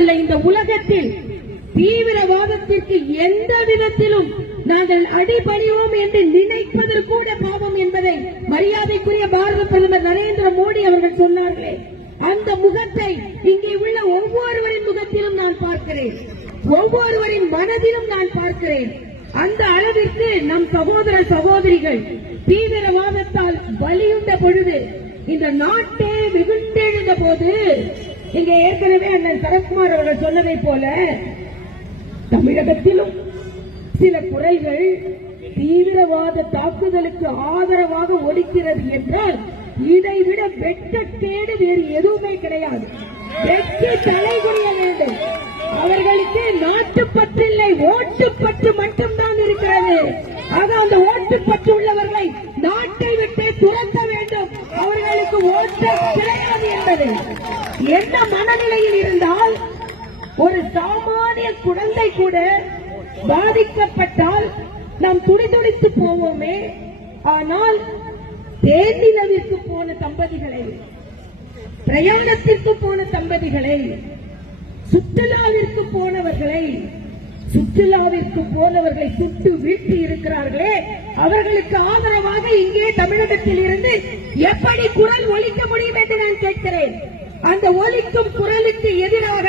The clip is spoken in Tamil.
மட்டுமல்ல, இந்த உலகத்தில் தீவிரவாதத்திற்கு எந்த விதத்திலும் நாங்கள் அடிபணிவோம் என்று நினைப்பதில் கூட பாவம் என்பதை மரியாதைக்குரிய பாரத பிரதமர் நரேந்திர மோடி அவர்கள் சொன்னார்களே, அந்த முகத்தை இங்கே உள்ள ஒவ்வொருவரின் முகத்திலும் நான் பார்க்கிறேன், ஒவ்வொருவரின் மனதிலும் நான் பார்க்கிறேன். அந்த அளவிற்கு நம் சகோதர சகோதரிகள் தீவிரவாதத்தால் பலியுண்ட பொழுது, இந்த நாட்டே வெகுண்டெழுந்த போது, இங்கே ஏற்கனவே அண்ணன் சரத்குமார் அவர்கள் சொன்னதை போல தமிழகத்திலும் சில குரல்கள் தீவிரவாத தாக்குதலுக்கு ஆதரவாக ஒலிக்கிறது என்றால் இதைவிட வெட்கக்கேடு வேறு எதுவுமே கிடையாது. வெற்றி தலைகுனிய வேண்டும். அவர்களுக்கு நாட்டுப்பற்றில்லை, ஓட்டுப்பற்று மட்டும்தான் இருக்கிறது. ஆக அந்த ஓட்டுப்பற்று உள்ளவர்களை நாட்டை விட்டு துரத்த வேண்டும். அவர்களுக்கு ஓட்டு கிடையாது என்பது எந்த மனநிலையில் இருந்தால் ஒரு சாமானிய குழந்தை கூட பாதிக்கப்பட்டால் நாம் துடிதுடித்து போவோமே. ஆனால் தேனிலவிற்கு போன தம்பதிகளை, பிரயாணத்திற்கு போன தம்பதிகளை, சுற்றுலாவிற்கு போனவர்களை சுட்டு வீழ்த்தி இருக்கிறார்களே, அவர்களுக்கு ஆதரவாக இங்கே தமிழகத்தில் இருந்து எப்படி குரல் ஒலிக்க முடியும் என்று நான் கேட்கிறேன். அந்த ஒலிக்கும் குரலுக்கு எதிராக